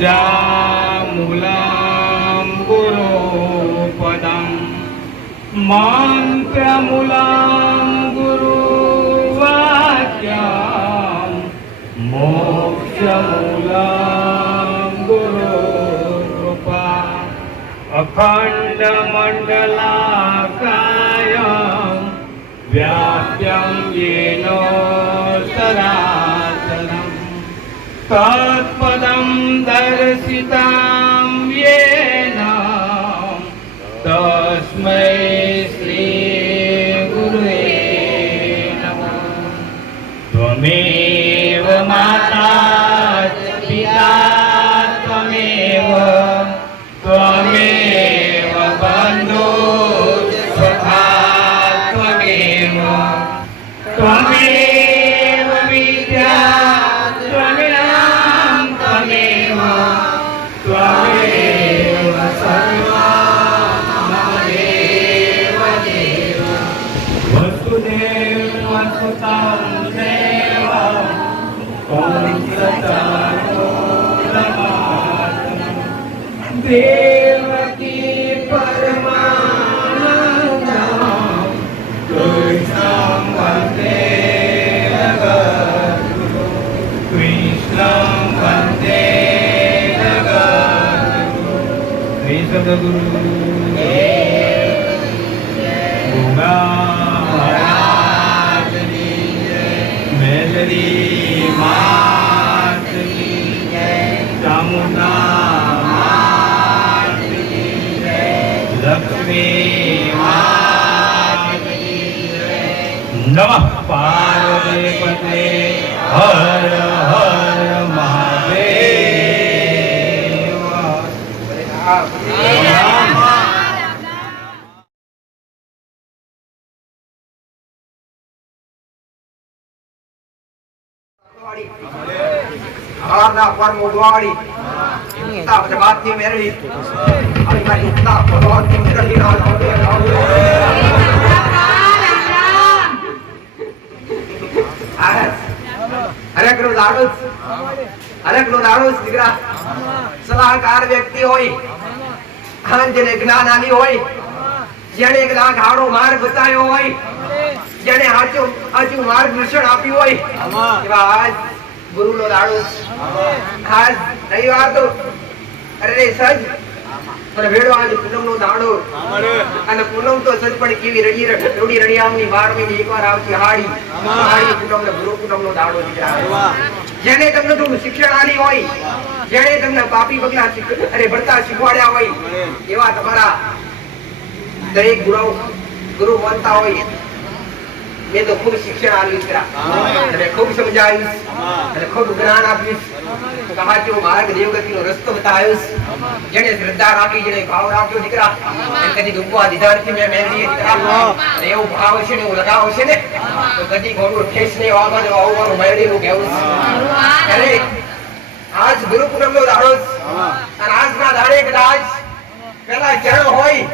पूजामूलं गुरुपदं मन्त्रमूलं गुरुवाक्यं मोक्षमूलं गुरुकृपा अखण्डमण्डलाकायं व्याप्तं येन सनातनं तत्पदं दर्शितं येन तस्मै श्री गुरुवे नमः। त्वमेव माता पिता त्वमेव त्वमेव बन्धु सखा त्वमेव त्वमेव विद्या त्वमेव त्वमेव त्वमेव सर्वं मम देव देव वसुदेव वसुतं देवं देवकी परमानन्दं कृष्णं वन्दे जगद्गुरुं कृष्णं वन्दे जगद्गुरुं श्री सद्गुरु महाराज की जय। मेलरी मात की जय। चामुंडा लक्ष्मी मात की जय। नमः पार्वतीपते हर हर महादेव। हमारा पर मुदवाड़ी इतना जमात की मेरी अभी मैं इतना भगवान की मेरी ना अरे करो दारुस दिगरा सलाहकार व्यक्ति होई हां जेने ज्ञान आली होई जेने एक लाख हाड़ो मार्ग बतायो होई जेने हाचो मार्गदर्शन आप्યું હોય એવા આજ ગુરુનો દાડો ખાસ રવિવાર તો અરે સજ પર ભેડો આજ પૂનમનો દાડો અને પૂનમ તો સજ પણ કેવી રડી રડિયામની 12મી ની એકવાર આવતી હાડી પૂનમનો ગુરુ પૂનમનો દાડો દીકરા જેને તમને થોડું શિક્ષણ આલી હોય જેને તમને પાપી બગલા અરે ભરતા શીખવાડ્યા હોય એવા તમારા દરેક ગુરુ માનતા હોય मैं तो खूब शिक्षण आलीस करा मैं खूब समझाईस અને खूब જ્ઞાન આપીશ કहा કે હું માર્ગ દેવગતિનો રસ્તો બતાવ્યોસ જેને શ્રદ્ધા રાખી જેને ભાવ રાખ્યો દીકરા અને કદી ડૂબવા દીધા નથી મેં મેળવી દીકરા અને એવું ભાવ છે ને એવું લગાવ છે ને તો કદી ઘોડું ઠેસ નહીં આવવાનું આવવાનું મેળવીનું કહેવું અરે આજ ગુરુ પૂનમનો દાડો અને આજના દાડે કદાચ પેલા ચરણ હોય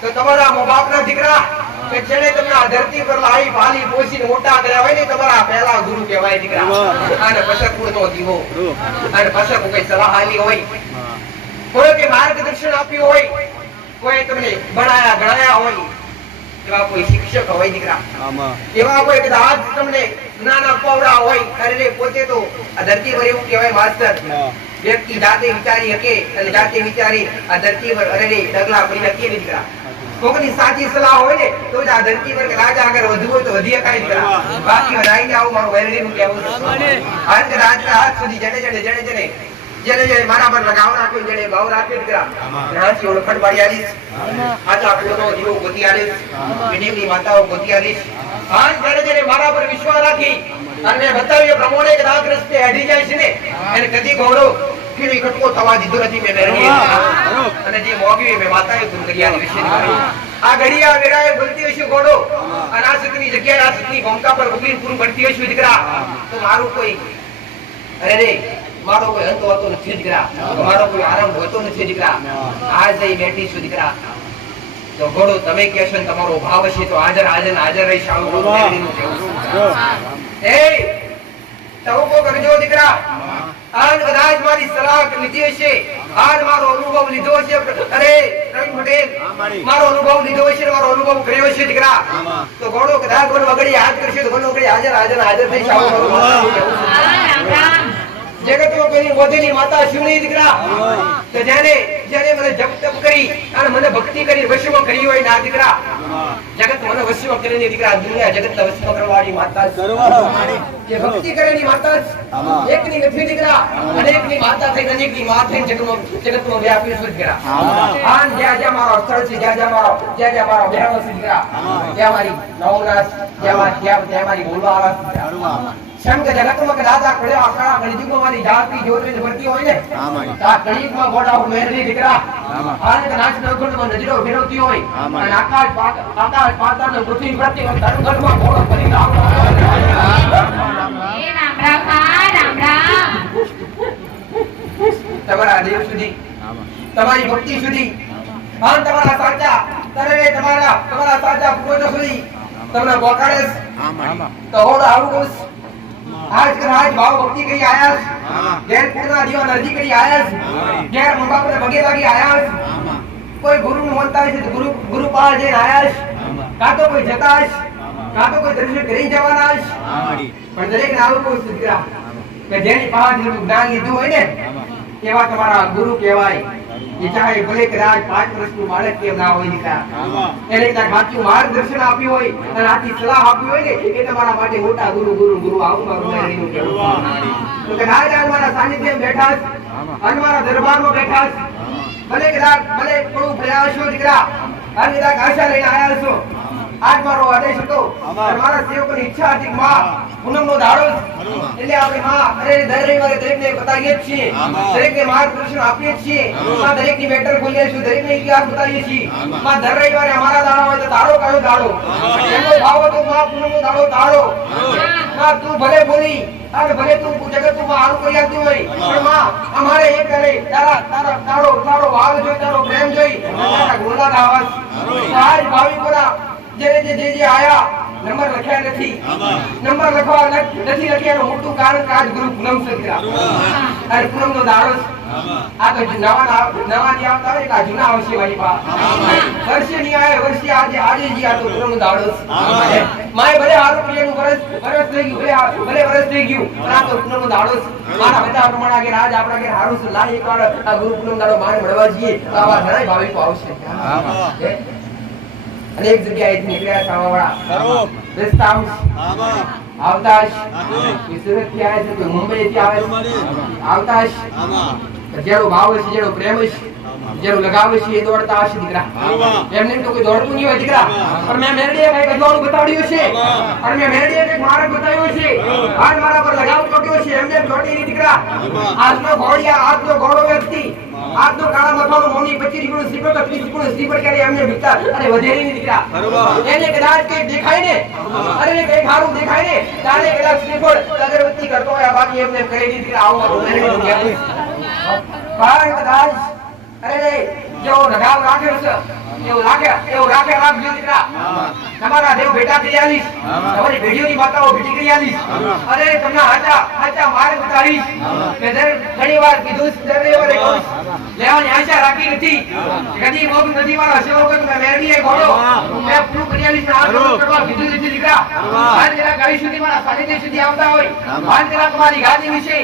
તો તમારા મા બાપના દીકરા કે જેને તમને આ ધરતી પર લાવી પાલી પોષીને મોટા કર્યા હોય ને તમારા પહેલા ગુરુ કહેવાય દીકરા અને પછી કુળનો દીવો અને પછી કોઈ સલાહ આલી હોય કોઈ કે માર્ગદર્શન આપ્યું હોય કોઈ તમને ભણાયા ગણાયા હોય એવા કોઈ શિક્ષક હોય દીકરા એવા કોઈ કદાચ તમને જ્ઞાન અપાવડા હોય અરે પોતે તો આ ધરતી પર એવું કહેવાય માસ્ટર વ્યક્તિ જાતે વિચારી શકે અને જાતે વિચારી આ ધરતી પર અરે ડગલા પડી શકે દીકરા કોકની સાચી સલાહ હોય ને તો જ આ ધરતી પર રાજા આગળ વધવું હોય તો વધી શકાય દીકરા બાકી વધાઈને આવું મારું વેરડીનું કહેવું અંત રાતના હાથ સુધી જેને મારા પર લગાવ રાખ્યો જેને ભાવ રાખ્યો દીકરા નાથી ઓળખણ પાડી આલીશ આજા કુળનો દીવો ગોતી આલીશ વિડીની માતાઓ ગોતી આલીશ આજ જેને મારા પર વિશ્વાસ રાખી અને બતાવ્યો પ્રમાણે કદાચ રસ્તે અડી જાય છે ને એને કદી ઘોડો ફીરી કટકો થવા દીધો નથી મેં મેળવી અને જે મોગી મેં માતાએ પૂરું કર્યા વિશે આ ઘડિયા વેરાએ બોલતી હશે ઘોડો અને આ સતની જગ્યાએ આ સતની ભૂમિકા પર ઉભી પૂરું કરતી હશે દીકરા તો મારું કોઈ અરે રે મારો કોઈ અંત હોતો નથી દીકરા મારો કોઈ આરંભ હોતો નથી દીકરા આજ એ બેઠી છું દીકરા તો ઘોડો તમે કહેશો ને તમારો ભાવ હશે તો હાજર રહીશ આવું એ તવકો કરજો દીકરા આજ કદાચ મારી સલાહ લીધી હશે, આજ મારો અનુભવ લીધો છે, અરે રવિ પટેલ મારો અનુભવ લીધો છે, મારો અનુભવ કર્યો છે દીકરા, તો ઘોડો કદાચ ઘોડો વગડી હાથ કરશે તો ઘોડો વગડી હાજર થઈ જાવ. જગતમાં પેલી મોદેલી માતા શિવની દીકરા, તો જેને મને જપ તપ કરી અને મને ભક્તિ કરી વશમાં કરી હોય ના દીકરા, જગત મને વશમાં કરીને દીકરા, દુનિયા જગત વશમાં કરવાવાળી માતા જે ભક્તિ કરેલી માતા એકની નથી દીકરા, અનેકની માતા થઈ, અનેકની માં થઈ જગતમાં વ્યાપી છે દીકરા. આન જ્યાં મારો સ્થળ છે, જ્યાં મારો બેહો છે દીકરા, ત્યાં મારી નવનાથ, ત્યાં મારી બોલવા આવે શંખ જગતમાં દાદા પડ્યો આકડા કળિયુગમાં મારી જાતિ જ્યોતિને ભરતી હોય ને, આ કળિયુગમાં ગોડા મેરલી દીકરા, આને કદાચ નરકુંડમાં નજરો ફેરવતી હોય અને આકાશ પાતાળ ને પૃથ્વી પ્રત્યે ધરમઘટમાં ગોળો કરી લાવો. એ રામ રામ. તમારા દેવ સુધી, તમારી ભક્તિ સુધી, અને તમારા સાચા પૂર્વજો સુધી તમને બોકાડે તો હોડ આવું આજ ભાવ ભક્તિ કરી આયા, ઘેર પૂર્ણા દીવા નરજી કરી આયા, ઘેર મંગા પર પગે લાગી આયા, કોઈ ગુરુ નું માનતા છે તો ગુરુ પાળ જઈને આયા, કાં તો કોઈ જતા હશે, કાં તો કોઈ દર્શન કરી જવાના હશે, પણ દરેક ને આવું કોઈ દીકરા કે જેની પાસેથી જ્ઞાન લીધું હોય ને એવા તમારા ગુરુ કહેવાય. એ ચાહે ભલે કદાચ 5 વર્ષનું બાળક કેમ ના હોય દીકરા, એને કદાચ સાચું માર્ગદર્શન આપ્યું હોય અને આથી સલાહ આપી હોય ને એ તમારા માટે મોટા ગુરુ આવું મારું મેળવીનું કહેવું. તો કદાચ આજ મારા સાનિધ્યમાં બેઠા છે અને મારા દરબારમાં બેઠા છે, ભલે થોડું પ્રયાસ છો દીકરા, અને કદાચ આશા લઈને આવ્યા છો, આજ મારો આદેશ હતો અને મારા સેવકોની ઈચ્છા હતી કે માં પૂનમનો દાડો એટલે આપણે માં અરે દર રવિવારે દરેકને બતાવીએ છીએ, દરેકને માર્ગદર્શન આપીએ છીએ, માં દરેકની મેટર ખોલીએ છીએ, દરેકને ઇતિહાસ બતાવીએ છીએ, માં દર રવિવારે અમારા દાડા હોય તો તારો કયો દાડો એનો ભાવ હતો, માં પૂનમનો દાડો તારો, માં તું ભલે બોલી અને ભલે તું જગતમાં આવું કરી આપતી હોય પણ માં અમારે એ કરે તારો ભાવ જોઈ, તારો પ્રેમ જોઈ, તારા ગુણગાન આવાજ. આજ ભાવિકોના જે આયા નંબર લખ્યા નથી, નંબર લખવા નથી લખ્યાનું મોટું કારણ આજ ગુરુ પૂનમ સગીરા અને પૂનમનો દાડો આ તો નવા ની આવતા હોય કે જૂના આવશે મારી પા વર્ષે ની આવે વર્ષે આજે જી આ તો પૂનમનો દાડો માય ભલે હારું પ્રિયનું વર્ષ થઈ ગયું, ભલે વર્ષ થઈ ગયું પણ આ તો પૂનમનો દાડો મારા બધા પ્રમાણે કે રાજ આપણા કે હારું છે લાય એકવાર આ ગુરુ પૂનમ દાડો માને મળવા જઈએ તો આવા ઘણા ભાવિકો આવશે. અને એક જગ્યાએ નીકળ્યા સાવાવાળા રસ્તામ આવતાશ સુરત થી આવે છે, મુંબઈ થી આવે આવતાશ, જેનો ભાવ છે, જેનો પ્રેમ છે, જેનો લગાવ છે એ દોડતા હશે દીકરા. એમને તો કોઈ દોડતું નહીં હોય દીકરા, પણ મેં મેરડીએ કઈ અજવાળું બતાવ્યું છે અને મેં મેરડીએ કઈ માર્ગ બતાવ્યો છે, આજ મારા પર લગાવ ચોટ્યો છે, એમને ચોટી નહીં દીકરા. આજનો ઘોડિયા, આજનો ઘોડો વ્યક્તિ, આજનો કાળા મથાનો મોની 25 ગુણ સીપડ 30 ગુણ સીપડ કરી એમને વિસ્તાર અરે વધેરી ની દીકરા. એને કદાચ કઈ દેખાય ને અરે કઈ ખારું દેખાય ને તારે કદાચ સીપડ અગરબત્તી કરતો હોય, બાકી એમને કરી દી દીકરા. આવું પણ કદાચ અરે જો લગાવ રાખ્યો છે એવું રાખે રાખજો દીકરા. તમારા દેવ ભેટા કરી આલીશ, તમારી ભેડીઓની માતાઓ ભેટી કરી આલીશ, અરે તમને હાચા માર્ગ બતાવીશ. મેં ઘણી વાર કીધું લેવાની આશા રાખી નથી, કદી મોગ નથી મારા સેવકો મેં મેળવી ઘોડો મેં પૂરું કરી આલીશ, આ કરવા કીધું નથી દીકરા. આજ જરા ગાડી સુધી મારા સાનિધ્ય સુધી આવતા હોય, આજ જરા તમારી ગાદી વિશે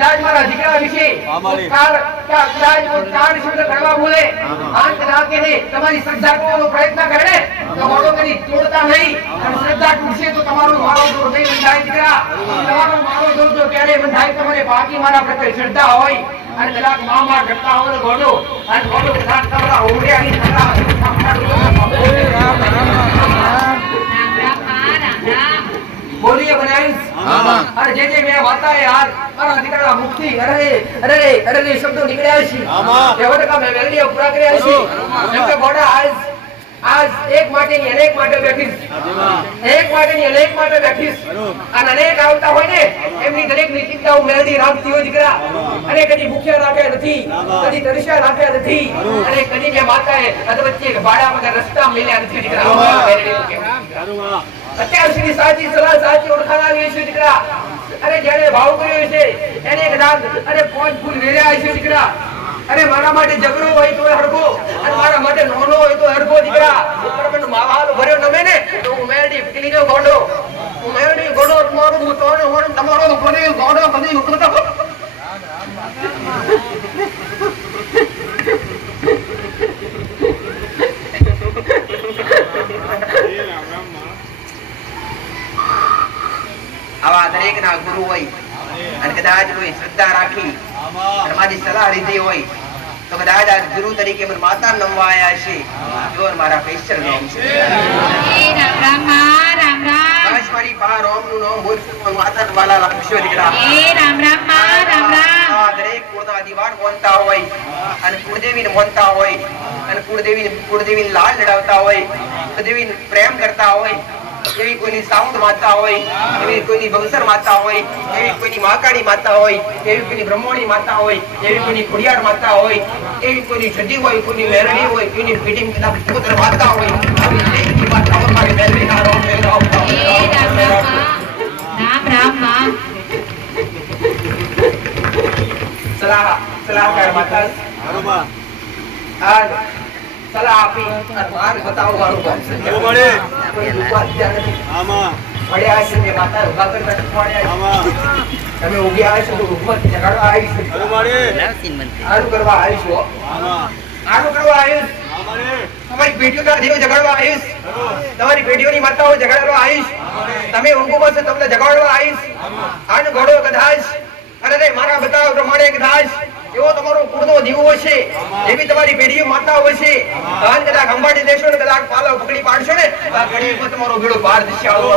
રાજ મારા દીકરા વિશે ચાર શબ્દ કરવા બોલે, આંખ રાખે ને તમારી શ્રદ્ધા કરવાનો પ્રયત્ન કરે તો મોટો કરી તોડતા નહીં, અને શ્રદ્ધા તૂટશે તો તમારો મારો દોર નહીં બંધાય દીકરા. તમારો મારો દોર તો ક્યારે બંધાય તમારે બાકી મારા પ્રત્યે શ્રદ્ધા હોય અને કદાચ મામા ઘટતા હોય ઘોડો અને ઘોડો કદાચ તમારા ઓગળ્યાની બોલીએ બનાવીશ અને જે મેં વાતા યાર મારા દીકરાના મુખથી અરે શબ્દો નીકળ્યા છે, એવા ટકા મેં વેલીઓ પૂરા કર્યા છે. એમ કે ઘોડા આજ એક માટેની અનેક માટે બેઠીશ, એક માટેની અનેક માટે બેઠીશ અને અનેક આવતા હોય ને એમની દરેકની ચિંતાઓ મેળવી રાખતી હોય દીકરા. અને કદી ભૂખ્યા રાખ્યા નથી, કદી તરસ્યા રાખ્યા નથી, અને કદી મેં માતાએ અધવચ્ચે ભાડા વગર રસ્તા મળ્યા નથી દીકરા. અત્યાર સુધી સાચી સલાહ સાચી ઓળખાણ આવી છે દીકરા. અરે જેને ભાવ કર્યો છે એને કદાચ અરે અરે મારા માટે ઝઘડો હોય તો હરખો અને મારા માટે નોનો હોય તો હરખો દીકરા ઉપર મને માવાલ ભર્યો નમે ને તો હું મેરડી પકડી ગયો ગોડો હું મેરડી ગોડો તમારો હું તોને હું તમારો કોને ગોડો કદી ઉકળતો આવા દરેક ના ગુરુ હોય અને કદાચ કોઈ શ્રદ્ધા રાખી અને મારી સલાહ લીધી હોય તો કદાચ આજ ગુરુ તરીકે મને માતા નમવાયા છે જોર મારા પૈસર નામ છે રામ રામ માં રામ રામ બસ મારી પા રોમ નું નામ બોલ માતા વાલા લખશો દીકરા રામ રામ માં રામ રામ આ દરેક કુળના દીવાન બોલતા હોય અને કુળદેવીને બોલતા હોય અને કુળદેવીને લાડ લડાવતા હોય કુળદેવીને પ્રેમ કરતા હોય એવી કોઈની સાઉન્ડ માતા હોય એવી કોઈની બંસર માતા હોય એવી કોઈની મહાકાળી માતા હોય એવી કોઈની બ્રહ્મોણી માતા હોય એવી કોઈની ખોડિયાર માતા હોય એવી કોઈની છજી હોય કોઈની મેરડી હોય કોઈની પીઠી કદાચ પુત્ર માતા હોય આવી દરેકની માતાઓ મારી મેરડીના રોમ રામ રામ માં સલાહકાર માતા આ સલાહ આપી અને માર્ગ બતાવો મારું કામ છે કોઈ રૂપા ત્યાં નથી મળ્યા છે તે માતા ઉભા કરતા શીખવાડ્યા તમે ઉગ્યા હશો તો રૂપમાં જગાડવા આવીશું આનું કરવા આવીશું આનું કરવા આવીશ તમારી પેઢીઓના દેવ જગાડવા આવીશ તમારી પેઢીઓની માતાઓ જગાડવા આવીશ તમે ઊંઘોમાં છો તમને જગાડવા આવીશ આનું ઘોડો કદાચ અરે મારા બતાવ પ્રમાણે કદાચ એવો તમારો કુળનો દીવો હશે એવી તમારી પેઢીઓ માતાઓ હશે કાન કદાચ અંબાડી દેશો ને કદાચ પાલો પકડી પાડશો ને આ ઘડીમાં તમારો બેડો બહાર દિશાળો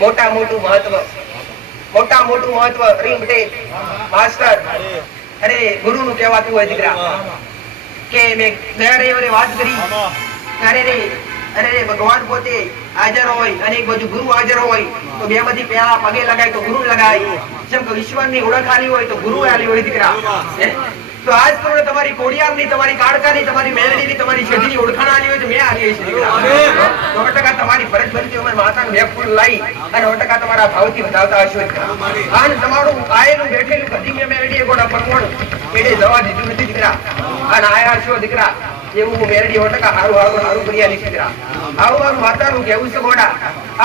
મોટા મોટું મહત્વ રીમ પટેલ માસ્ટર અરે ગુરુ નું કહેવાતું હોય દીકરા કે મેં મેરે વાત કરી ત્યારે રે અરે ભગવાન પોતે હાજર હોય અને એક બાજુ ગુરુ હાજર હોય તો બે માંથી પહેલા પગે લગાય તો ગુરુ લગાય જેમ કે ઈશ્વરની ઓળખ આલી હોય તો ગુરુ આલી હોય દીકરા તો આજ પણ તમારી કોડિયારની તમારી કાળકાની તમારી મેલડીની તમારી છેડીની ઓળખાણ આલી હોય તો મેં આલી છે દીકરા 100% તમારી ફરજ બનતી હોય માતાનું બે ફૂલ લઈ અને 100% તમારા ભાવથી વધાવતા હશો દીકરા અને તમારું આયેલું બેઠેલું કદી મેં મેલડી ગોડા પરમોણ પેડે જવા દીધું નથી દીકરા અને આયા છો દીકરા એવું મેરડી 100% હારું કરી આલી છે દીકરા આવું માતાનું કેવું છે ગોડા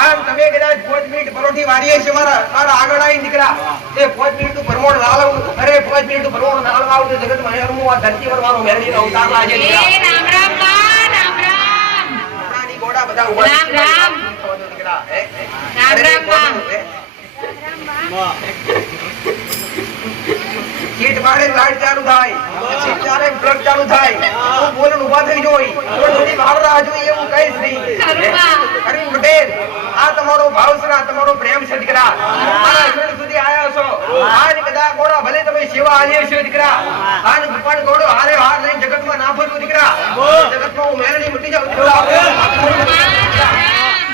આમ તમે કદાચ 5 મિનિટ પરોઠી વારીએ છે મારા આગળ આવી દીકરા એ 5 મિનિટ નું પરમોણ લાવ અરે 5 મિનિટ નું પરમોણ લાવ આવ તો જગત માં હું આ ધરતી પર મારો મેરડી નો અવતાર લાજે દીકરા રામ રામ માં રામ રામ રાની ગોડા બધા ઉભા રામ રામ દીકરા રામ રામ માં સીટ મારે લાઈટ ચાલુ થાય સીટ ચાલે પ્લગ ચાલુ થાય હું બોલન ઉભા થઈ જોઈ થોડી બહાર રાહ જોઈ એવું કઈશ નહીં અરે પટેલ આ તમારો ભાવ છે આ તમારો પ્રેમ છે દીકરા મારા જીવન સુધી આયા છો આજ કદાચ ગોડા ભલે તમે સેવા આલી છો દીકરા આજ પણ ગોડો હારે હાર લઈને જગતમાં ના ફરવું દીકરા જગતમાં હું મેરડી મટી જાઉં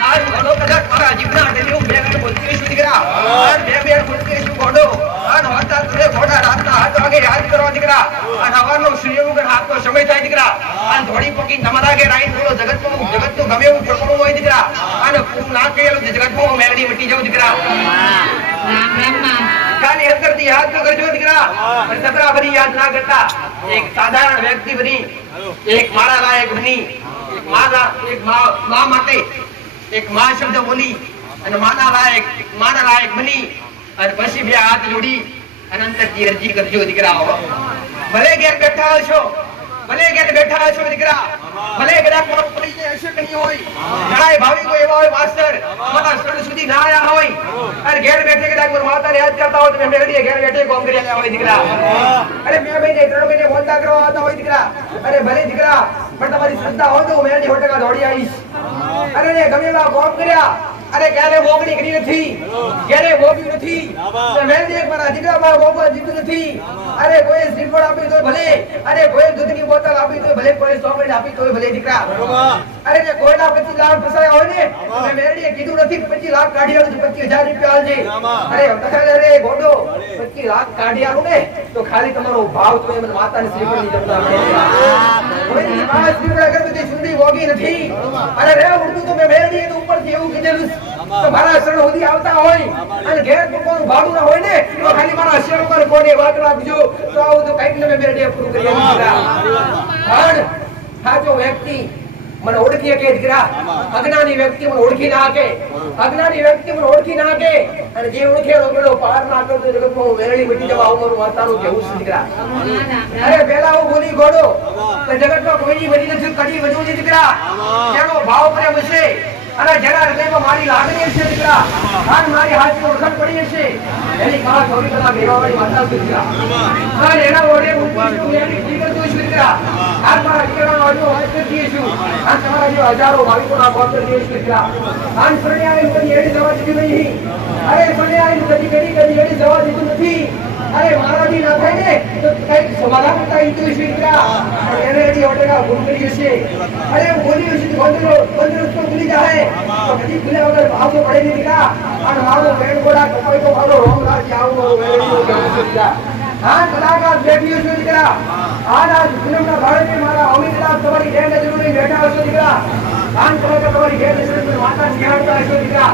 આજ ગોડો કદાચ મારા જીવના ટેલીઓ બે કણ બોલતી છું દીકરા આજ બે બોલતી છું ગોડો આજ વાતા તુરે ગોડા રાતના 7 વાગે યાદ કરવા દીકરા આ સવારનો સૂર્યોદય હાથનો સમય થાય દીકરા આ ધોડી પકી તમારા કે રાઈન બોલો જગતનું ગમે એવું પ્રમાણ હોય દીકરા અને હું ના કહેલું જગતમાં હું મેરડી મટી જાઉં દીકરા રામ રામ માં ખાલી અંતરથી યાદ ન કરજો દીકરા અને સતરા બની યાદ ના કરતા એક સાધારણ વ્યક્તિ બની એક મારા લાયક બની એક મા માટે એક મા શબ્દ બોલી અને માના લાયક બની અને પછી બે હાથ જોડી અને અંતરથી અરજી કરજો દીકરાઓ ભલે ઘેર બેઠા હશો દીકરા ભલે કદાચ મારો પરિચય હશે કે નહીં હોય ઘણા ભાવિકો એવા હોય માસ્ટર મારા સ્થળ સુધી ના આયા હોય અને ઘેર બેઠે કદાચ મારા માતાને યાદ કરતા હોય તો મેં મેળવીએ ઘેર બેઠે કોમ કરી આવ્યા હોય દીકરા અરે 2 મહિને 3 મહિને બોલતા કરવા આવતા હોય દીકરા અરે ભલે દીકરા પણ તમારી શ્રદ્ધા હોય તો મેળવી 100% દોડી આવીશ અરે ગમે એવા કોમ કર્યા અરે ક્યારે મોગણી કરી નથી, ક્યારે મોગ્યું નથી. મેલડી એક મારા દીકરામાં મોગવા દીધું નથી. અરે કોઈ શ્રીફળ આપી તો ભલે, અરે કોઈ દૂધની બોતલ આપી તો ભલે, કોઈ સોમણી આપી તો ભલે દીકરા. અરે જે કોઈના 25 લાખ ફસાયા હોય ને, મેં મેલડીએ કીધું નથી કે 25 લાખ કાઢી આલું, 25,000 રૂપિયા આલજે. અરે ગોડો 25 લાખ કાઢી આલું ને તો ખાલી તમારો ભાવ તો મને માતાની શ્રીફળની જમના મળે. કોઈની પાસે શ્રીફળ અગરબત્તી સુંદી મોગી નથી. અરે રે ઉડતું તો મેં મેલડીએ તો ઉપરથી એવું કીધેલું તો મારા શરણ સુધી આવતા હોય અને ઘેર કોઈનું ભાડું ના હોય ને તો ખાલી મારા શરણ ઉપર કોને વાત રાખજો તો આવું તો કઈક ને મેલડીએ પૂરું કરી આપી. પણ સાચો વ્યક્તિ મને ઓળખી કે દીકરા, અજ્ઞાની વ્યક્તિ મને ઓળખી ના કે, અજ્ઞાની વ્યક્તિ મને ઓળખી ના કે અને જે ઓળખેલો પેલો પાર ના કરતો જગતમાં મેલડી મટી જવા ઉમર માતાનું કેવું છે દીકરા. અરે પેલા હું બોલી ગોડો તો જગતમાં કોઈની બની નથી કડી વધુ છે દીકરા. જેનો ભાવ પ્રેમ હશે અને જેના હૃદયમાં મારી લાગણી હશે દીકરા, અને મારી હાથની ઓળખાણ પડી હશે એની કાળ થોડી કલા બેવાવાળી માતા છે દીકરા. અને એના વડે હું મેલડી ઠીક કરતો છું દીકરા. આજ મારા દીકરાનો અડધો વાત કરતી છું. આજ તમારા જેવા હજારો ભાવિકોના કોલ કરતી છું દીકરા. આજ શરણે આવીને કદી એડી જવા દીધું નહીં. અરે શરણે આવીને કદી એડી જવા દીધું નથી. અરે મારાથી ના થાય ને તો કઈક સમાધાન કરતા ઈચ્છું છું દીકરા. એને એની ઓટકા ભૂલ કરી હશે. અરે હું બોલી હશે તો બંધ ભૂલી જાય તો કદી ભૂલ્યા વગર ભાવ તો પડે નહીં દીકરા. અને મારો બેન ગોળા કપાઈ તો મારો રોમ લાગી આવું દીકરા. હા કલાકાર બેઠી છું દીકરા. આના ફિલ્મના ભારતની મારા અમિતલા તમારી ગેર નજરોની બેઠા હશો દીકરા. કાન કલાકાર તમારી ગેર નજરોની માતા નિહાળતા હશો દીકરા.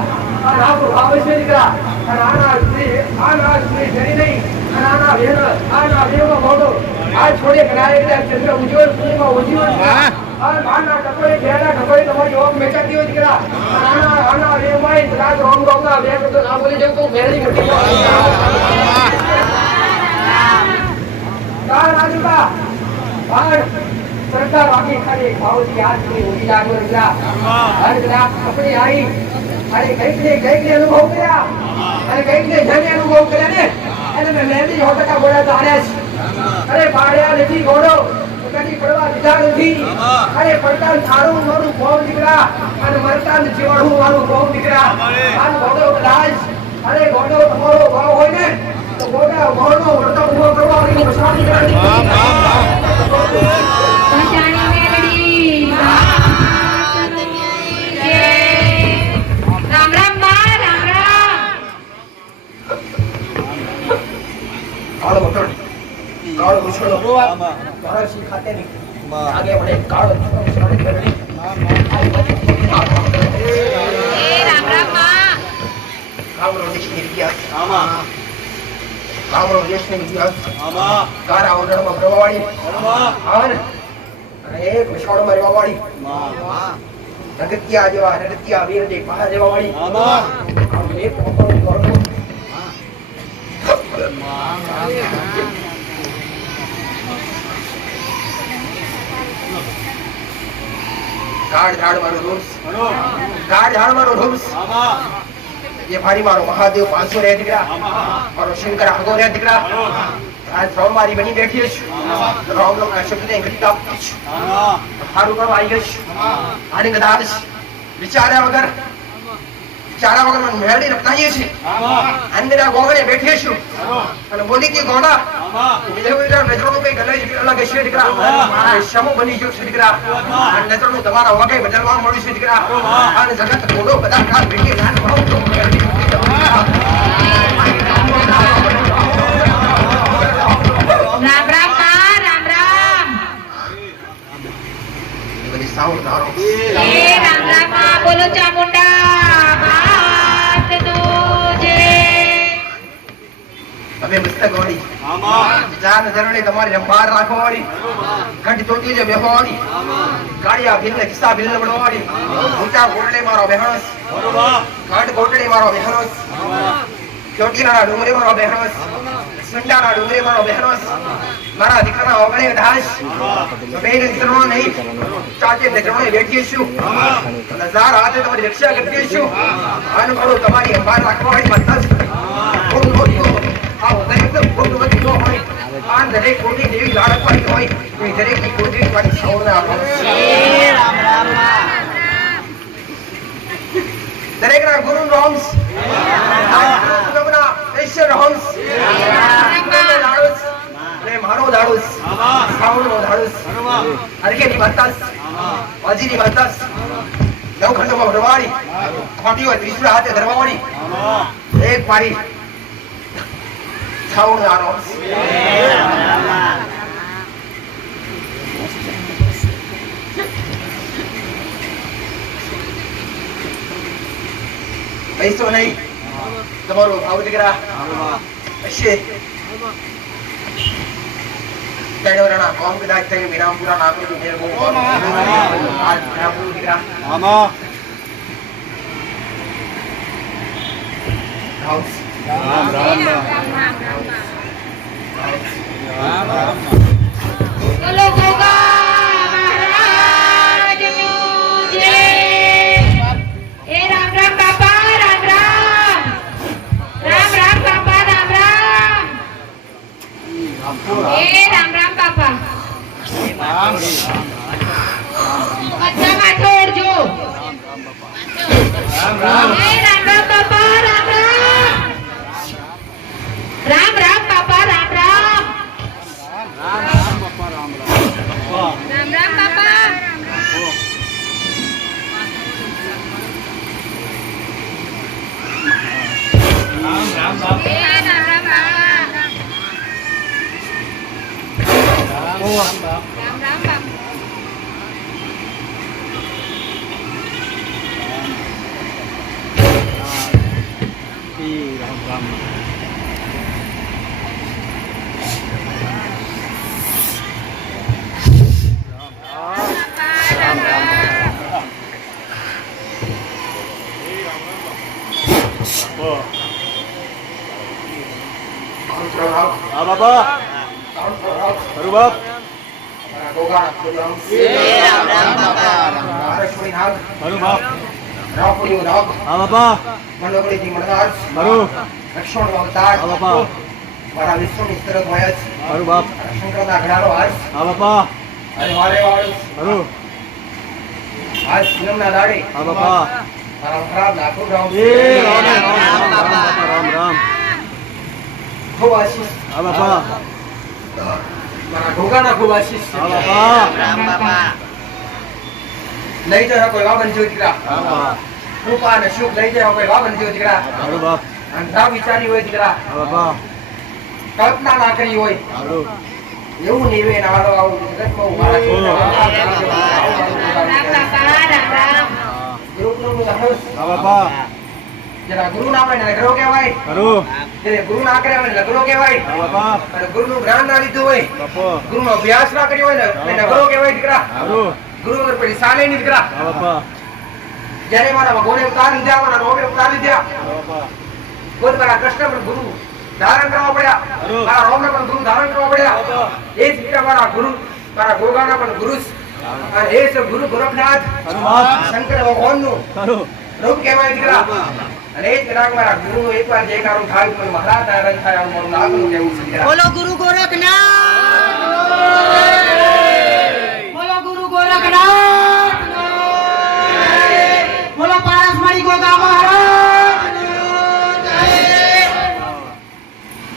અને આપણો ભાવ હશે દીકરા. અને આના શ્રી જરી નહીં અને આના વેનો મોઢો આ છોડે કરાય એટલે ચંદ્ર ઉજ્જવળ પૂર્ણિમા ઉજ્જવળ આ માના ટકોરે ઘેરા ટકોરે તમારી ઓમ મેચાતી હોય દીકરા. આના વેમાય રાત રોમ રોમના બે તો ના બોલી જવું તો મેળી મટી જાય. રાજુબા પણ સરકાર આખી ખાલી ભાવથી યાદ કરી ઉભી લાગો દીકરા. હર કલાક કપડી આવી અરે કઈક ને અનુભવ કર્યા અને કઈક ને જાણે અનુભવ કર્યા ને અને મેં મેલડી 100% બોલ્યા તો આલ્યા છે. અરે પાડ્યા નથી ઘોડો કદી પડવા દીધા નથી. અરે પડતા સારું મારું ભોગ દીકરા અને મરતા જીવાડું મારું ભોગ દીકરા. આ ઘોડો કદાચ અરે ઘોડો તમારો ભાવ હોય ને તો ઘોડો વર્તા ઉભો કરવા વાળી મસાણી કરવાની. કાળો ઉછળો મારા શી ખાતે નહીં આગે મને કાળો ઉછળો કરડી. કામરો દેશની ઇતિહાસ કામરો દેશની ઇતિહાસ કારા ઓરડામાં પ્રવાવાળી અને એક વિશાળમાં રહેવાવાળી નગત્યા જેવા નગત્યા વીર જે પહાડ જેવા વાળી એક ગાઢ ઝાડ મારો રૂમ્સ ये भारी मारो महादेव 500 रे दिकरा मारो शंकर आगो रे दिकरा आज राम मारी बनी बैठी है राम लोग शब्द ने घटी आप हारू कर आई गई आने गदास विचारा वगर मन मेहडी रखताई છે અંદરા ગોગળે બેઠી છું અને બોલી કે ગોડા બીજે બીજા નજરનો કઈ ગલે અલગ છે દીકરા મારા શમો બની ગયો છે દીકરા અને નજરનો તમારા વગે બદલવા મળ્યું છે દીકરા અને જગત ગોડો બધા કાલ બેઠી જાન ભાવ તો રામ રામ રામ રામ બધી સાઉન્ડ ધારો એ રામ રામ બોલો ચામુંડા માત નો જય તમે મસ્તક વાળી જાન ધરણે તમારી રંભાર રાખવાવાળી ઘટ ચોટી જે બેહવાળી ગાડિયા ભીલને કિસ્સા ભીલને બડવાળી ઊંચા ગોટડે મારો બેહણસ ઘટ ગોટડે મારો બેહણસ ચોટીલાના ડુંગરે મારો બેહણસ સંડાના ડુંગરે મારો બેહણસ મારા દીકરાના ઓગણે દાસ બેન ઇતનો નહીં ચાચે નજરણે બેઠી છું નજાર હાથે તમારી રક્ષા કરતી છું અને મારો તમારી અંબાર રાખવાવાળી માતા આ દરેક ભગવતી નો હોય આ દરેક કોટી દેવી લાડકવાળી હોય એ દરેક ની કોટી વાળી સૌના આપો દરેક ના અરકેની બતાસ વાજીની બતાસ નવખંડમાં ભરવાડી ફાટી હોય ત્રિશુળ હાથે ધરવાડી એક મારી છાવણ આનો પૈસો નહીં તમારો ભાવ દીકરા હશે તેણોરણા કોમ કદાચ થઈ વિરામ પૂરા નાખી દીધે બહુ આ વિરામ દીકરા આમાં હાઉસ રામ રામ રામ બોલો ગોગા મહારાજનું જય. એ રામ રામ બાપા, રામ રામ. રામ રામ બાપા, રામ રામ. એ રામ રામ બાપા. બધા માથે ઓઢજો. રામ રામ એ રામ રામ બાપા, રામ રામ. રામ રામ બાપા, રામ રામ. રામ રામ બાપા. રામ રામ બાપ એ રામ રામ બાપા. રામ રામ બાપા. રામ રામ રામ રામ. હા બાપા હરુ બાપ ગોગા રામ રામ બાપા. આરક્ષણી નાગ હરુ બાપ રાપુરી નાગ હા બાપા મંડોકડી થી મળનાર હરુ લક્ષ્મણ અવતાર હા બાપા મારા વિષ્ણુ સ્તરક હોય જ હરુ બાપ શંકરના ઘડાનો હાથ હા બાપા અને વારે વાળું હરુ આજ પૂનમના દાડે હા બાપા મારા ખરાબ નાખું રામ એ રામ રામ બાપા રામ રામ ખૂબ આશીષ હા બાપા મારા ગોગાના ખૂબ આશીષ હા બાપા રામ બાપા. લઈ જરા કોઈ વાવન જેવો દીકરા હા બાપા કૃપા અને સુખ લઈ જરા કોઈ વાવન જેવો દીકરા હરુ બાપ અંધા વિચારી હોય દીકરા હા બાપા કલ્પના ના કરી હોય હરુ એવું નીવે નાડો આવું જગતમાં હું મારા રામ બાપા, રામ રામ. ગુરુનું હંસ હા બાપા જેના ગુરુ ના હોય એને નગરો કહેવાય હરુ જેને ગુરુ ના કર્યા હોય એને નગરો કહેવાય હા બાપા અને ગુરુનું જ્ઞાન ના લીધું હોય બાપો ગુરુનો અભ્યાસ ના કર્યો હોય ને એને નગરો કહેવાય દીકરા હરુ ગુરુ વગર પછી સાલે નહીં દીકરા હા બાપા જ્યારે મારા ભગવાને અવતાર લીધા મારા રોમે અવતાર લીધા હા બાપા ખુદ મારા કૃષ્ણ પણ ગુરુ ધારણ કરવા પડ્યા બરોબર. મારા રોમને પણ ગુરુ ધારણ કરવા પડ્યા બરોબર. એ જ રીતે મારા ગુરુ મારા ગોગાના પણ ગુરુ જ. અને એ છે ગુરુ ગોરખનાથ હરુ બાપ શંકર ભગવાનનું હરુ રૂપ કહેવાય દીકરા અને એ જ કદાચ મારા ગુરુ એકવાર જે કારું થાય તો મહારાજ નારાયણ થાય આવું મારું નાગનું કહેવું છે દીકરા. બોલો ગુરુ ગોરખનાથ બોલો ગુરુ ગોરખનાથ બોલો પારસમણી ગોગા મહારાજ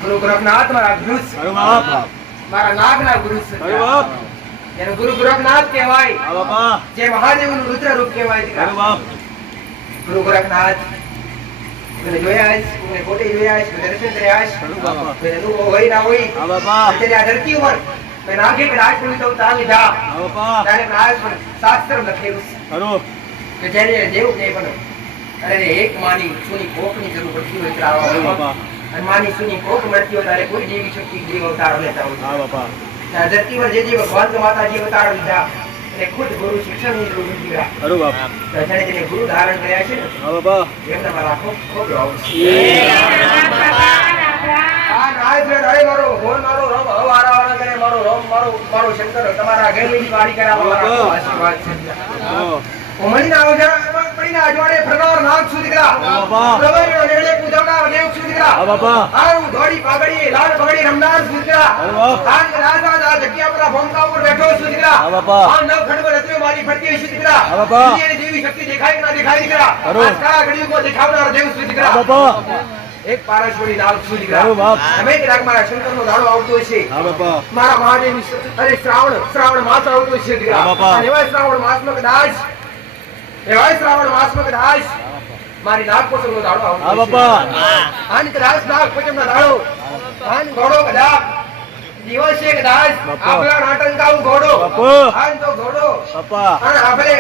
ગુરુ ગોરખનાથ મારા ગુરુ છે. હરુ બાપ મારા નાગના ગુરુ છે. હરુ બાપ એને ગુરુ ગોરખનાથ કહેવાય હા બાપા જે મહાદેવનું રુદ્ર રૂપ કહેવાય દીકરા. હરુ બાપ ગુરુ ગોરખનાથ મને જોયા છે મને પોતે જોયા છે મને દર્શન કર્યા છે હરુ બાપા મને અનુભવ હોય ના હોય હા બાપા અત્યારે આ ધરતી ઉપર મેં નાગે કે રાજપુરી તો ઉતાર લીધા હા બાપા ત્યારે રાજ પર શાસ્ત્ર લખેલું છે હરુ કે જ્યારે દેવ કે પણ અરે એક માની સુની કોકની જરૂર પડતી હોય ત્યારે હરુ આવા બાપા અને માની સુની કોક મળતી હોય ત્યારે કોઈ દેવી શક્તિ દેવ અવતાર લેતા હોય હા બાપા આ ધરતી પર જે ભગવાન માતાજી અવતાર લીધા અને ખુદ ગુરુ શિક્ષણની જરૂર દીકરા હરુ બાપ તો જ્યારે તેને ગુરુ ધારણ કર્યા છે ને હા બાપા એમને મારા ખૂબ ખૂબ રાવ છે રામ બાપા, રામ રામ. આ નાય છે નાય મારો ભગવાન મારો રમ હવારાવાળા કરે મારો રમ મારો શંકર તમારા ઘેરની વાડી કરાવવા મારા ખૂબ આશીર્વાદ છે હો ઉમળીના અવજાર પડીના અજવાળે ફરનાર નાગ છું દીકરા બાપા. પ્રવાહીઓ નેડે પૂજાવનાર દેવ છું દીકરા હા બાપા આરું ધોળી પાઘડી લાલ પગડી રમનાર છું દીકરા અરે વાહ. આજ રાજા આ જગ્યા પર આ ભોંકા ઉપર બેઠો છું દીકરા હા બાપા. આ નવ ખંડમાં રત્યો મારી ફરતી હોય છે દીકરા હા બાપા. દુનિયાની દેવી શક્તિ દેખાય કે ના દેખાય દીકરા ખરું. આ કાળા ઘડીઓ દેખાવનાર દેવ છું દીકરા હા બાપા એક પારસવડી નાગ છું દીકરા. સારું બાપ. તમે કદાચ મારા શંકરનો દાડો આવતો હશે. હા બાપા. મારા મહાદેવની અરે શ્રાવણ માસ આવતો હશે દીકરા. હા બાપા. અને એવા શ્રાવણ માસમાં કદાચ મારી નાગ પંચમનો દાડો આવતો હા હશે. બાપા. આની કદાચ નાગ પંચમનો દાડો આન ઘોડો કદાચ દિવસે કદાચ બાપા. આપલા નાટંકાઉ ઘોડો બાપા. આન તો ઘોડો બાપા. અને આપણે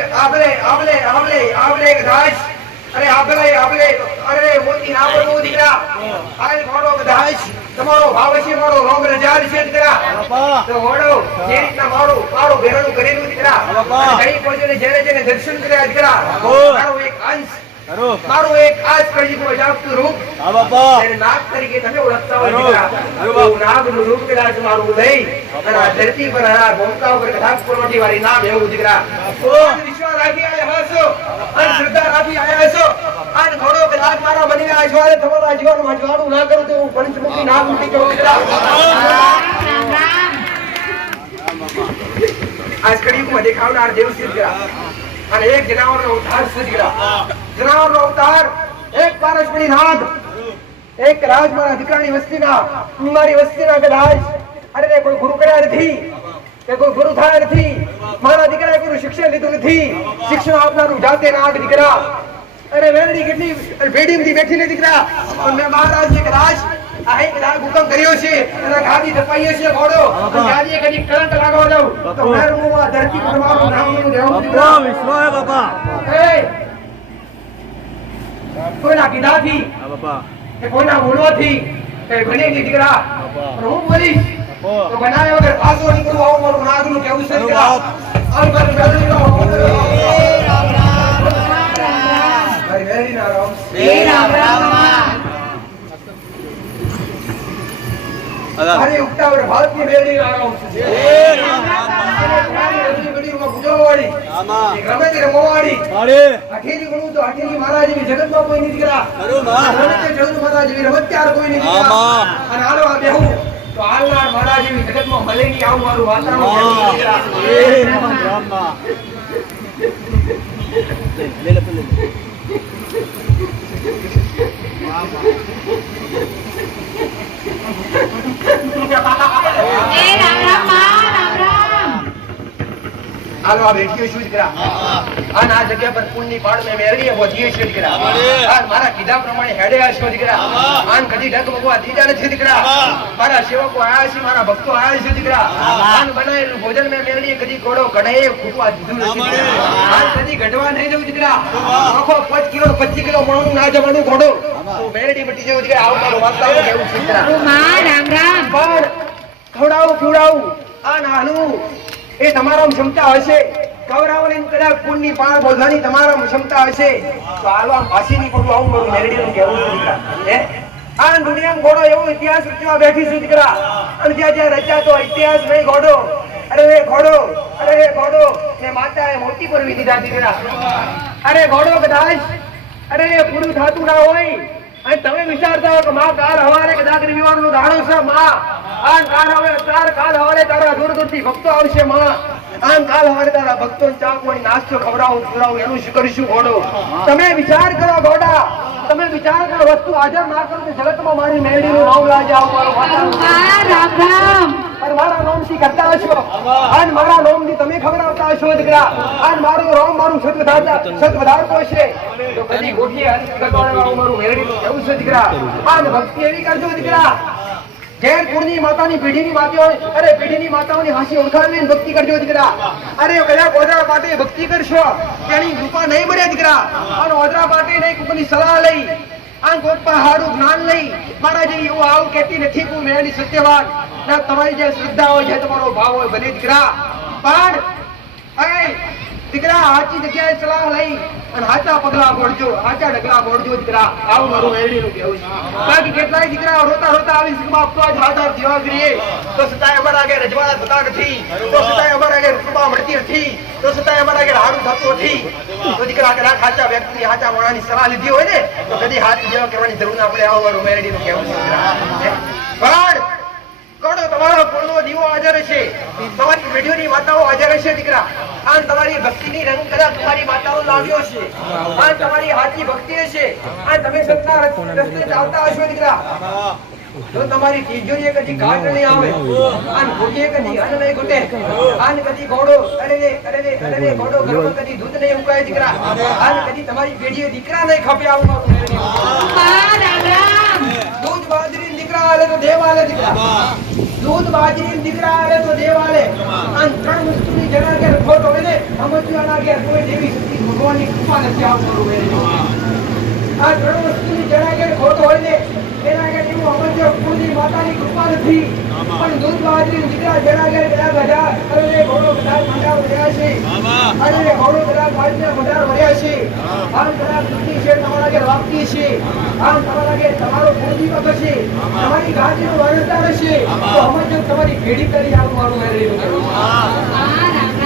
કદાચ અરે મોતી ના પડવું દીકરા. આન ઘોડો કદાચ તમારો ભાવ છે મારો રોમ રજાર છે દીકરા. બાપા. તો ઘોડો જે રીતના મારું બેરણું કરેલું દીકરા. બાપા. અને ઘણી પહોંચીને જેને દર્શન કર્યા દીકરા. બાપા. મારો એક અંશ સારું. મારું એક આજ કળયુગમાં જાગતું રૂપ હા બાપા. એને નાગ તરીકે તમે ઓળખતા હોય બરોબર. દીકરા. બરોબર. તો નાગનું રૂપ કદાચ મારું લઈ અને આ ધરતી પર આ ભૂમકા ઉપર કદાચ પુરવઠી વાળી નામ એવું દીકરા. અને વિશ્વાસ રાખી આયા હશો અને શ્રદ્ધા રાખી આયા હશો અને ઘોડો કદાચ મારા બનીને આજવાળે તમારા આજવાળું ના કરું તો હું પંચમુખી નાગ મૂકી જાઉં દીકરા. રામ રામ આજ કળિયુગમાં દેખાવનાર દેવ છે દીકરા. અને એક જનાવરનો અવતાર છે દીકરા. જનાવરનો અવતાર એક પારસમણી નાગ એક રાજ મારા દીકરાની વસ્તીના મારી વસ્તીના કદાચ અરે કોઈ ગુરુ કર્યા નથી કે કોઈ ગુરુ થયા નથી. મારા દીકરાએ કોઈ શિક્ષણ લીધું નથી. શિક્ષણ આપનારું જાતે નાગ દીકરા. અરે વેરડી કેટલી ભેડીમાંથી બેઠીને દીકરા પણ મેં મહારાજને કદાચ અહીં કદાચ હુકમ કર્યો છે અને ગાદી દપાઈએ છે ઘોડો અને ગાદીએ કદી કરંટ લાગવા દઉં તો મારું હું આ ધરતી પર મારું નામ લઈને રહેવું બાપા. દીકરા. વિશ્વાસ બાપા. એ કોઈના કીધાથી હા બાપા. કે કોઈના બોલવાથી કે બને નહીં દીકરા. પણ હું બોલીશ બાપા. તો બનાવ્યા વગર પાછો નીકળું આવું મારું નાગનું કહેવું છે દીકરા. આમ મારી વેરડીનો મારી વેરડીના રામ. એ રામ રામ અરે ઉગતાવળ ભારતની વેરડીના રામ છે. એ રામ રામ. અને ત્યાંની રજૂ ઘડીમાં ગુજરવાળી. આમાં. એ ગમે તે રમવાળી. અરે. અઠેલી ગણું તો અઠેલી મહારાજ જેવી જગતમાં કોઈ નહીં દીકરા. ખરું માં. ગમે તે જગત મહારાજ જેવી રમત્યાર કોઈ નહીં દીકરા. આમાં. અને હાલો આ બેહું તો હાલનાર મહારાજ જેવી જગતમાં મળે નહીં આવું મારું વાતાવરણ છે દીકરા. એ રામ રામ માં. લે લે લે. એ રામ રામ રામ રામ હાલો આ બેઠીઓ છું દીકરા. અને આ જગ્યા પર પુણ્યની પાડ મેં મેળવીએ પહોંચીએ છીએ દીકરા. અને મારા કીધા પ્રમાણે હેડે હશો દીકરા. આન કદી ડગ ભગવા દીધા નથી દીકરા. મારા સેવકો આયા છે, મારા ભક્તો આયા છે દીકરા. આન બનાવેલું ભોજન મેં મેળવીએ કદી ઘોડો કઢાએ ખૂટવા દીધું નથી દીકરા. આન કદી ગઢવા નહીં જવું દીકરા. આખો 5 કિલો 25 કિલો મણનું ના જવાનું ઘોડો તો મેરડી બટી જેવું દીકરા. આવું મારું વાતાવરણ કેવું છે દીકરા. માં રામ રામ પણ ખવડાવું પીવડાવું આ નાનું એ તમારામાં ક્ષમતા હશે. કવરાવવાની કદાચ પુણ્યની પાળ બોલવાની તમારામાં ક્ષમતા હશે તો હાલો આમ પાછી નહીં પડવું આવું મારું મેરડીનું કહેવું છે દીકરા. હે આ દુનિયામાં ઘોડો એવો ઇતિહાસ રચવા બેઠી છું દીકરા. અને જ્યાં રચાતો ઇતિહાસ નહીં ઘોડો. અરે એ ઘોડો ને માતાએ મોટી પરવી દીધા દીકરા. અરે ઘોડો કદાચ અરે પૂરું થતું ના હોય અને તમે વિચારતા હો કે માં કાલ હવારે કદાચ રવિવારનો દાડો છે માં આમ કાલ હવારે તારા દૂર દૂરથી ભક્તો આવશે માં. આમ કાલ હવારે તારા ભક્તો ચાકવાની નાસ્તો ખવડાવું પીવડાવું એનું શું કરીશું ઘોડો. તમે વિચાર કરો ઘોડા. તમે વિચાર કરો વસ્તુ હાજર ના કરો તો જગતમાં મારી મેરડીનું નામ લાજે આવું મારું વાતાવરણ. માં રામ રામ અને મારા નામથી કરતા હશો અને મારા નામથી તમે ખવડાવતા હશો દીકરા. અને મારું નામ મારું સત વધારતો હશે તો કદી ગોઠીએ હરિકરવાળાનું મારું મેરડીનું કેવું છે દીકરા. અને ભક્તિ એવી કરજો દીકરા જેન કુળની માતાની પેઢીની માતાઓની હાંસી ઓળખાવીને ભક્તિ કરજો દીકરા. અરે કદાચ ઓદરા પાટે ભક્તિ કરશો તેની કૃપા નહીં મળે દીકરા. અને ઓદરા પાટે નહીં કોઈની સલાહ લઈ આ ગોપા હારું જ્ઞાન લઈ મારા જેવી એવું આવું કહેતી નથી હું મેળવી સત્યવાન ના તમારી જે શ્રદ્ધા હોય જે તમારો ભાવ હોય બને દીકરા. પણ દીકરા સાચી જગ્યાએ સલાહ લઈ અને સાચા પગલા ગોળજો, સાચા ડગલા ગોળજો દીકરા. આવું મારું મેળવીનું કહેવું છે. બાકી કેટલાય દીકરા રોતા આવી શીખમાં આપવા જ હાથ જેવા કરીએ તો છતાંય અમારા આગળ રજવાડા થતા નથી, તો છતાંય અમારા આગળ કૃપા મળતી નથી, તો છતાંય અમારા આગળ હારું થતું નથી. તો દીકરા કદાચ સાચા વ્યક્તિ સાચા માણસની સલાહ લીધી હોય ને તો કદી હાથ જેવા કરવાની જરૂર ના પડે. આવું મારું મેળવીનું કહેવું છે દીકરા. પણ ઘણો તમારો કુળનો દીવો હાજર છે, તમારી પેઢીઓની માતાઓ હાજર છે દીકરા. આ તમારી ભક્તિની રંગ કદાચ તમારી માતાઓ લાવ્યો છે, આ તમારી હાથી ભક્તિ છે. આ તમે સત્તા રસ્તે ચાલતા હશો દીકરા. જો તમારી તિજોરીએ કદી ઘાટ નહીં આવે, આન ઘોડીએ કદી અન્ન નહીં ઘૂટે, આન કદી ઘોડો અરે ઘોડો ઘરમાં કદી દૂધ નહીં ઉકાય દીકરા. આન કદી તમારી પેઢીએ દીકરા નહીં ખપે આવું રામ રામ દૂધ બાજરી દીકરા આલે તો દેવ આલે દીકરા. દૂધ બાજરી દીકરા આલે તો દેવ આલે. આન ત્રણ વસ્તુની જરા કે ખોટ હોય ને અમૃત્યાના કે કોઈ દેવી શક્તિ ભગવાનની કૃપા નથી આવતું હોય. આ ત્રણ વસ્તુની જરા કે ખોટ હોય ને એના કે એવું અમૃત્ય કુળની માતાની કૃપા નથી. પણ દૂધ બાજરી દીકરા જરા કે બધા ગધા અરે ઘોડો ગધા મંડા વર્યા છે, અરે ઘોડો ગધા બાજરીના મંડા વર્યા છે. આમ ગધા કૃતિ છે તમારા કે વાપતી છે, આમ તમારા કે તમારો કુળદીપક છે, તમારી ગાદીનું વર્ણતા છે. તો અમૃત્ય તમારી ભેડી કરી આવવાનું મારું રામ રામ